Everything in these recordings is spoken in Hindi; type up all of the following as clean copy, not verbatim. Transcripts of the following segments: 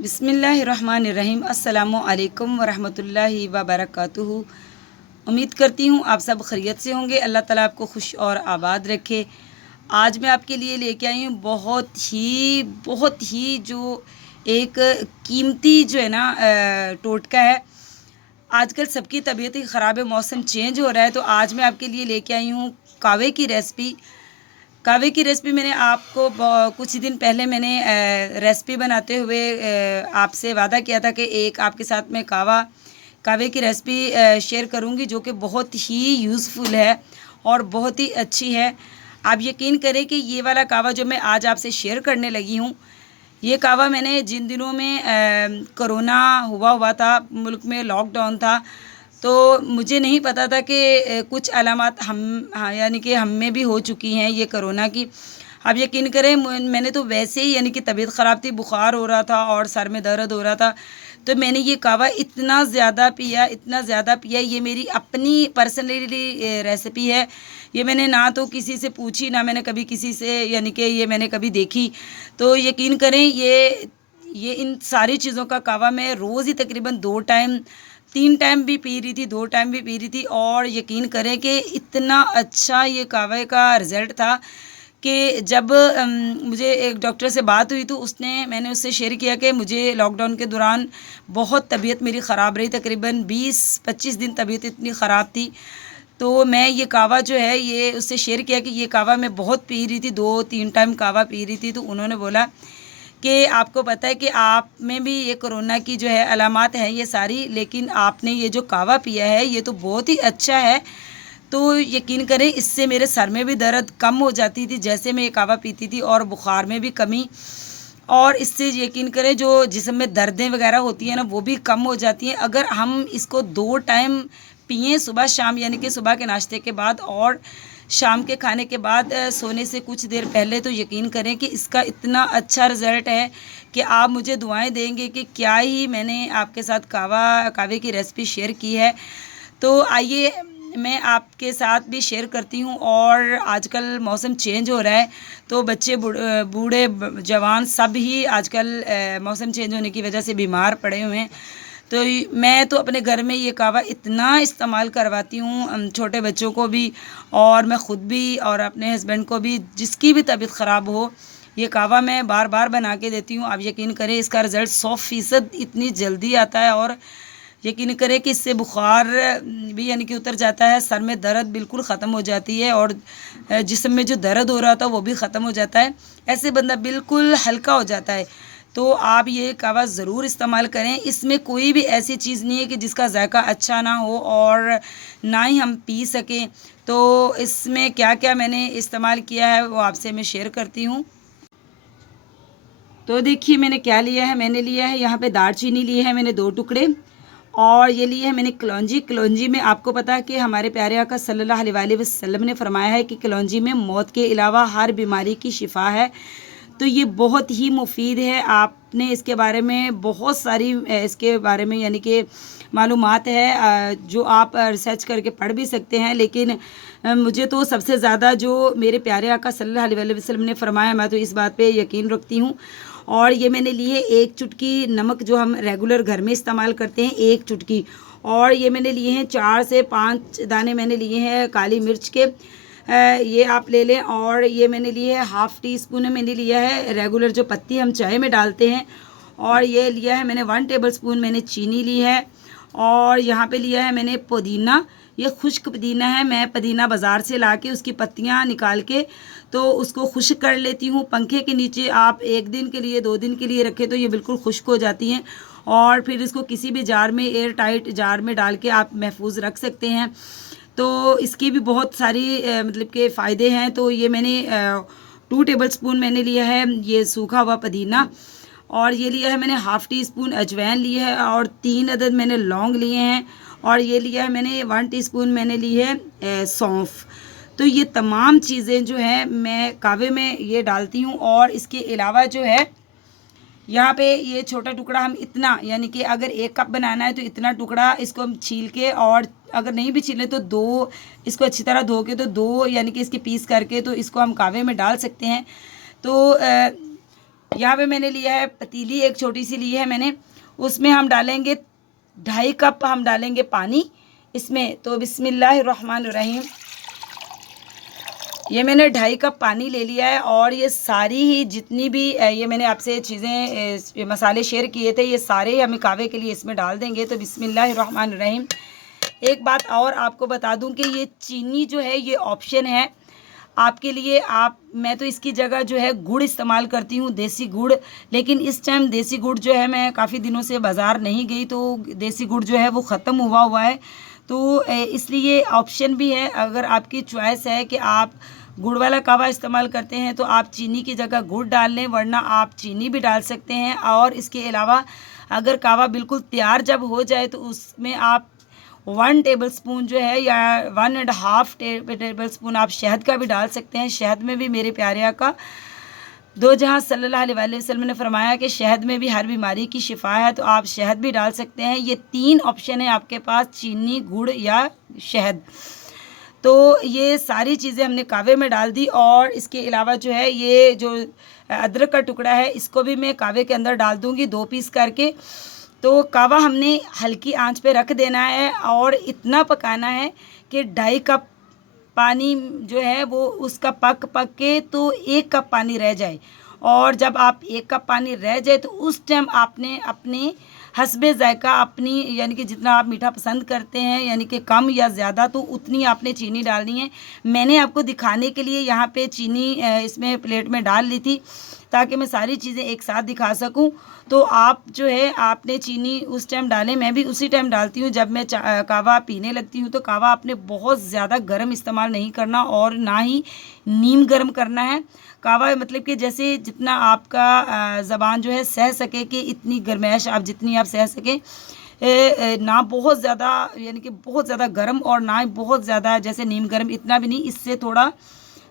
बिस्मिल्लाहिर्रहमानिर्रहीम। अस्सलामु अलैकुम वरहमतुल्लाहि वबरकातुहू। उम्मीद करती हूँ आप सब खैरियत से होंगे। अल्लाह ताला आपको खुश और आबाद रखे। आज मैं आपके लिए लेके आई हूँ बहुत ही जो एक कीमती जो है ना टोटका है। आजकल सबकी तबीयत ही ख़राब है, मौसम चेंज हो रहा है, तो आज मैं आपके लिए लेके आई हूँ कावे की रेसिपी। कावे की रेसिपी मैंने आपको कुछ दिन पहले मैंने रेसिपी बनाते हुए आपसे वादा किया था कि एक आपके साथ में कावे की रेसिपी शेयर करूंगी, जो कि बहुत ही यूज़फुल है और बहुत ही अच्छी है। आप यकीन करें कि ये वाला कावा जो मैं आज आपसे शेयर करने लगी हूँ, ये कावा मैंने जिन दिनों में कोरोना हुआ था, मुल्क में लॉकडाउन था, तो मुझे नहीं पता था कि कुछ अलामत हाँ, यानी कि हम में भी हो चुकी हैं ये कोरोना की। आप यकीन करें मैंने तो वैसे ही यानी कि तबीयत ख़राब थी, बुखार हो रहा था और सर में दर्द हो रहा था, तो मैंने ये कावा इतना ज़्यादा पिया। ये मेरी अपनी पर्सनली रेसिपी है। ये मैंने ना तो किसी से पूछी, ना मैंने कभी किसी से यानी कि ये मैंने कभी देखी। तो यकीन करें ये इन सारी चीज़ों का कावा मैं रोज़ ही तकरीबन 2 टाइम 3 टाइम भी पी रही थी, 2 टाइम भी पी रही थी। और यकीन करें कि इतना अच्छा ये कावे का रिज़ल्ट था कि जब मुझे एक डॉक्टर से बात हुई, तो मैंने उससे शेयर किया कि मुझे लॉकडाउन के दौरान बहुत तबीयत मेरी ख़राब रही, तकरीबन 20-25 दिन तबीयत इतनी ख़राब थी। तो मैं ये कावा जो है ये उससे शेयर किया कि ये कावा मैं बहुत पी रही थी, 2-3 टाइम कावा पी रही थी। तो उन्होंने बोला कि आपको पता है कि आप में भी ये कोरोना की जो है अलामात हैं ये सारी, लेकिन आपने ये जो कावा पिया है ये तो बहुत ही अच्छा है। तो यकीन करें इससे मेरे सर में भी दर्द कम हो जाती थी जैसे मैं ये कावा पीती थी, और बुखार में भी कमी, और इससे यकीन करें जो जिस्म में दर्दें वगैरह होती हैं ना वो भी कम हो जाती हैं अगर हम इसको 2 टाइम पिएँ, सुबह शाम, यानी कि सुबह के नाश्ते के बाद और शाम के खाने के बाद सोने से कुछ देर पहले। तो यकीन करें कि इसका इतना अच्छा रिज़ल्ट है कि आप मुझे दुआएं देंगे कि क्या ही मैंने आपके साथ कावे की रेसिपी शेयर की है। तो आइए मैं आपके साथ भी शेयर करती हूँ। और आजकल मौसम चेंज हो रहा है, तो बच्चे बूढ़े जवान सब ही आजकल मौसम चेंज होने की वजह से बीमार पड़े हुए हैं। तो मैं तो अपने घर में ये कावा इतना इस्तेमाल करवाती हूँ छोटे बच्चों को भी, और मैं ख़ुद भी और अपने हस्बैंड को भी, जिसकी भी तबीयत ख़राब हो, ये कावा मैं बार बार बना के देती हूँ। आप यकीन करें इसका रिज़ल्ट 100% इतनी जल्दी आता है, और यकीन करें कि इससे बुखार भी यानी कि उतर जाता है, सर में दर्द बिल्कुल ख़त्म हो जाती है, और जिस्म में जो दर्द हो रहा था वो भी ख़त्म हो जाता है। ऐसे बंदा बिल्कुल हल्का हो जाता है। तो आप ये कावा ज़रूर इस्तेमाल करें। इसमें कोई भी ऐसी चीज़ नहीं है कि जिसका जायका अच्छा ना हो और ना ही हम पी सकें। तो इसमें क्या क्या मैंने इस्तेमाल किया है वो आपसे मैं शेयर करती हूँ। तो देखिए मैंने क्या लिया है, मैंने लिया है यहाँ पे दालचीनी ली है मैंने 2 टुकड़े, और ये लिए है मैंने कलौंजी में आपको पता है कि हमारे प्यारे आका सल्लल्लाहु अलैहि वसल्लम ने फरमाया है कि कलौंजी में मौत के अलावा हर बीमारी की शिफा है। तो ये बहुत ही मुफीद है। आपने इसके बारे में बहुत सारी इसके बारे में यानी कि मालूमात है जो आप रिसर्च करके पढ़ भी सकते हैं, लेकिन मुझे तो सबसे ज़्यादा जो मेरे प्यारे आका सल्लल्लाहु अलैहि वसल्लम ने फरमाया, मैं तो इस बात पे यकीन रखती हूँ। और ये मैंने ली है 1 चुटकी नमक, जो हम रेगुलर घर में इस्तेमाल करते हैं, 1 चुटकी। और ये मैंने लिए हैं 4 से 5 दाने मैंने लिए हैं काली मिर्च के, ये आप ले लें। और ये मैंने लिए है हाफ़ टी स्पून मैंने लिया है रेगुलर जो पत्ती हम चाय में डालते हैं। और ये लिया है मैंने 1 टेबल स्पून मैंने चीनी ली है। और यहाँ पे लिया है मैंने पुदीना, ये खुश्क पुदीना है। मैं पुदीना बाज़ार से ला के उसकी पत्तियाँ निकाल के तो उसको खुश्क कर लेती हूँ। पंखे के नीचे आप 1 दिन के लिए 2 दिन के लिए रखें तो ये बिल्कुल खुश्क हो जाती हैं, और फिर इसको किसी भी जार में, एयर टाइट जार में डाल के आप महफूज रख सकते हैं। तो इसकी भी बहुत सारी मतलब के फ़ायदे हैं। तो ये मैंने 2 टेबल स्पून मैंने लिया है ये सूखा हुआ पुदीना, और ये लिया है मैंने हाफ़ टी स्पून अजवाइन ली है, और 3 अदद मैंने लौंग लिए हैं, और ये लिया है मैंने 1 टीस्पून मैंने ली है सौंफ। तो ये तमाम चीज़ें जो है मैं कावे में ये डालती हूँ। और इसके अलावा जो है यहाँ पे ये छोटा टुकड़ा हम इतना, यानी कि अगर 1 कप बनाना है तो इतना टुकड़ा इसको हम छील के, और अगर नहीं भी छीले तो 2 इसको अच्छी तरह धो के, तो 2 यानी कि इसके पीस करके तो इसको हम कावे में डाल सकते हैं। तो यहाँ पे मैंने लिया है पतीली, एक छोटी सी ली है मैंने, उसमें हम डालेंगे 2.5 कप हम डालेंगे पानी इसमें। तो बिस्मिल्लाहिर्रहमानिर्रहीम, ये मैंने 2.5 कप पानी ले लिया है। और ये सारी ही जितनी भी ये मैंने आपसे चीज़ें मसाले शेयर किए थे, ये सारे हमें कहवे के लिए इसमें डाल देंगे। तो बिस्मिल्लाहिर्रहमानिर्रहीम। एक बात और आपको बता दूं कि ये चीनी जो है ये ऑप्शन है आपके लिए। मैं तो इसकी जगह जो है गुड़ इस्तेमाल करती हूँ, देसी गुड़। लेकिन इस टाइम देसी गुड़ जो है, मैं काफ़ी दिनों से बाज़ार नहीं गई तो देसी गुड़ जो है वो ख़त्म हुआ है। तो इसलिए ऑप्शन भी है, अगर आपकी चॉइस है कि आप गुड़ वाला कहवा इस्तेमाल करते हैं तो आप चीनी की जगह गुड़ डाल लें, वरना आप चीनी भी डाल सकते हैं। और इसके अलावा अगर कहवा बिल्कुल तैयार जब हो जाए तो उसमें आप 1 टेबलस्पून जो है या 1.5 टेबलस्पून आप शहद का भी डाल सकते हैं। शहद में भी मेरे प्यारे आका दो जहां सल्लल्लाहु अलैहि वसल्लम ने फरमाया कि शहद में भी हर बीमारी की शिफा है, तो आप शहद भी डाल सकते हैं। ये 3 ऑप्शन है आपके पास, चीनी, गुड़ या शहद। तो ये सारी चीज़ें हमने कहवे में डाल दी। और इसके अलावा जो है ये जो अदरक का टुकड़ा है इसको भी मैं कहवे के अंदर डाल दूँगी 2 पीस करके। तो कहवा हमने हल्की आंच पे रख देना है और इतना पकाना है कि 2.5 कप पानी जो है वो उसका पक के तो 1 कप पानी रह जाए। और जब आप 1 कप पानी रह जाए तो उस टाइम आपने अपने हस्बे ज़ायक़ा अपनी, यानी कि जितना आप मीठा पसंद करते हैं, यानी कि कम या ज़्यादा, तो उतनी आपने चीनी डालनी है। मैंने आपको दिखाने के लिए यहाँ पे चीनी इसमें प्लेट में डाल ली थी ताकि मैं सारी चीज़ें एक साथ दिखा सकूं। तो आप जो है आपने चीनी उस टाइम डालें, मैं भी उसी टाइम डालती हूँ जब मैं कहवा पीने लगती हूँ। तो कहवा आपने बहुत ज़्यादा गर्म इस्तेमाल नहीं करना और ना ही नीम गर्म करना है। कहवा मतलब कि जैसे जितना आपका ज़बान जो है सह सके, कि इतनी गर्मैश आप जितनी आप सह सकें, ना बहुत ज़्यादा यानी कि बहुत ज़्यादा गर्म और ना ही बहुत ज़्यादा जैसे नीम गर्म, इतना भी नहीं, इससे थोड़ा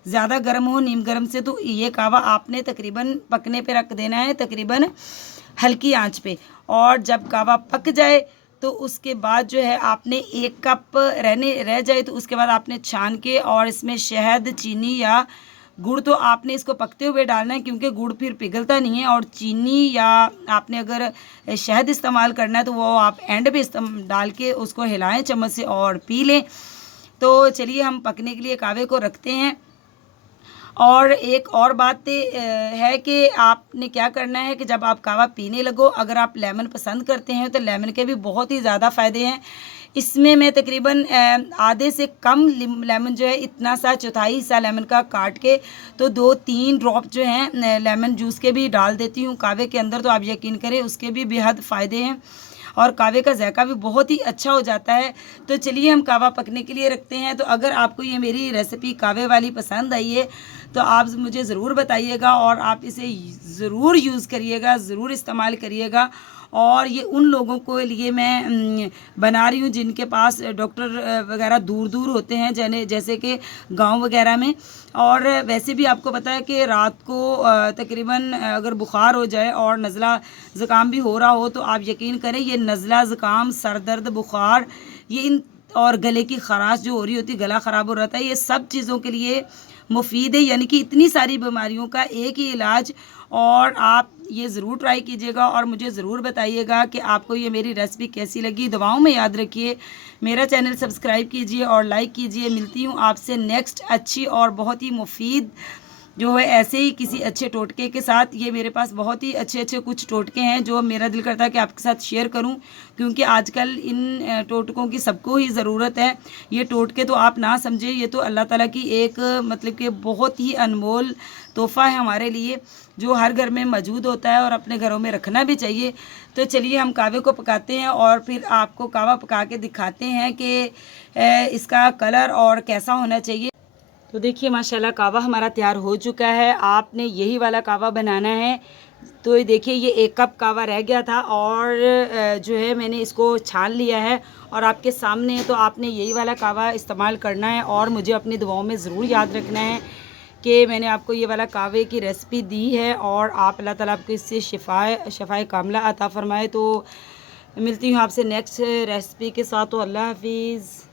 ज़्यादा गर्म हो नीम गर्म से। तो ये कहवा आपने तकरीबन पकने पे रख देना है, तकरीबन हल्की आंच पे। और जब कहवा पक जाए तो उसके बाद जो है आपने 1 कप रह जाए तो उसके बाद आपने छान के, और इसमें शहद, चीनी या गुड़ तो आपने इसको पकते हुए डालना है क्योंकि गुड़ फिर पिघलता नहीं है। और चीनी या आपने अगर शहद इस्तेमाल करना है तो वो आप एंड पे डाल के उसको हिलाएं चम्मच से और पी लें। तो चलिए हम पकने के लिए कहवे को रखते हैं। और एक और बात है कि आपने क्या करना है कि जब आप कहवा पीने लगो, अगर आप लेमन पसंद करते हैं तो लेमन के भी बहुत ही ज़्यादा फ़ायदे हैं। इसमें मैं तकरीबन आधे से कम लेमन जो है, इतना सा चौथाई हिस्सा लेमन का काट के तो 2-3 ड्रॉप जो हैं लेमन जूस के भी डाल देती हूँ कहवे के अंदर। तो आप यकीन करें उसके भी बेहद फ़ायदे हैं और कहवे का जायका भी बहुत ही अच्छा हो जाता है। तो चलिए हम कहवा पकने के लिए रखते हैं। तो अगर आपको ये मेरी रेसिपी कहवे वाली पसंद आई है तो आप मुझे ज़रूर बताइएगा और आप इसे ज़रूर यूज़ करिएगा, ज़रूर इस्तेमाल करिएगा। और ये उन लोगों को लिए मैं बना रही हूँ जिनके पास डॉक्टर वगैरह दूर दूर होते हैं, जैसे कि गांव वगैरह में। और वैसे भी आपको पता है कि रात को तकरीबन अगर बुखार हो जाए और नज़ला ज़ुकाम भी हो रहा हो तो आप यकीन करें ये नज़ला ज़ुकाम, सर दर्द, बुखार, ये इन और गले की खराश जो हो रही होती है, गला ख़राब हो रहा है, ये सब चीज़ों के लिए मुफीद है। यानी कि इतनी सारी बीमारियों का एक ही इलाज। और आप ये ज़रूर ट्राई कीजिएगा और मुझे ज़रूर बताइएगा कि आपको ये मेरी रेसिपी कैसी लगी। दुआओं में याद रखिए, मेरा चैनल सब्सक्राइब कीजिए और लाइक कीजिए। मिलती हूँ आपसे नेक्स्ट अच्छी और बहुत ही मुफीद जो है ऐसे ही किसी अच्छे टोटके के साथ। ये मेरे पास बहुत ही अच्छे अच्छे कुछ टोटके हैं जो मेरा दिल करता है कि आपके साथ शेयर करूं, क्योंकि आजकल इन टोटकों की सबको ही ज़रूरत है। ये टोटके तो आप ना समझे, ये तो अल्लाह ताला की एक मतलब कि बहुत ही अनमोल तोहफ़ा है हमारे लिए, जो हर घर में मौजूद होता है और अपने घरों में रखना भी चाहिए। तो चलिए हम कहवे को पकाते हैं और फिर आपको कहवा पका के दिखाते हैं कि इसका कलर और कैसा होना चाहिए। तो देखिए माशाल्लाह कहवा हमारा तैयार हो चुका है। आपने यही वाला कहवा बनाना है। तो ये देखिए ये 1 कप कहवा रह गया था और जो है मैंने इसको छान लिया है और आपके सामने है। तो आपने यही वाला कहवा इस्तेमाल करना है और मुझे अपनी दुआओं में ज़रूर याद रखना है कि मैंने आपको ये वाला कहवे की रेसिपी दी है और आप अल्लाह ताला आपको इससे शफ़ाए कामला अता फ़रमाए। तो मिलती हूँ आपसे नेक्स्ट रेसिपी के साथ। तो अल्लाह हाफिज़।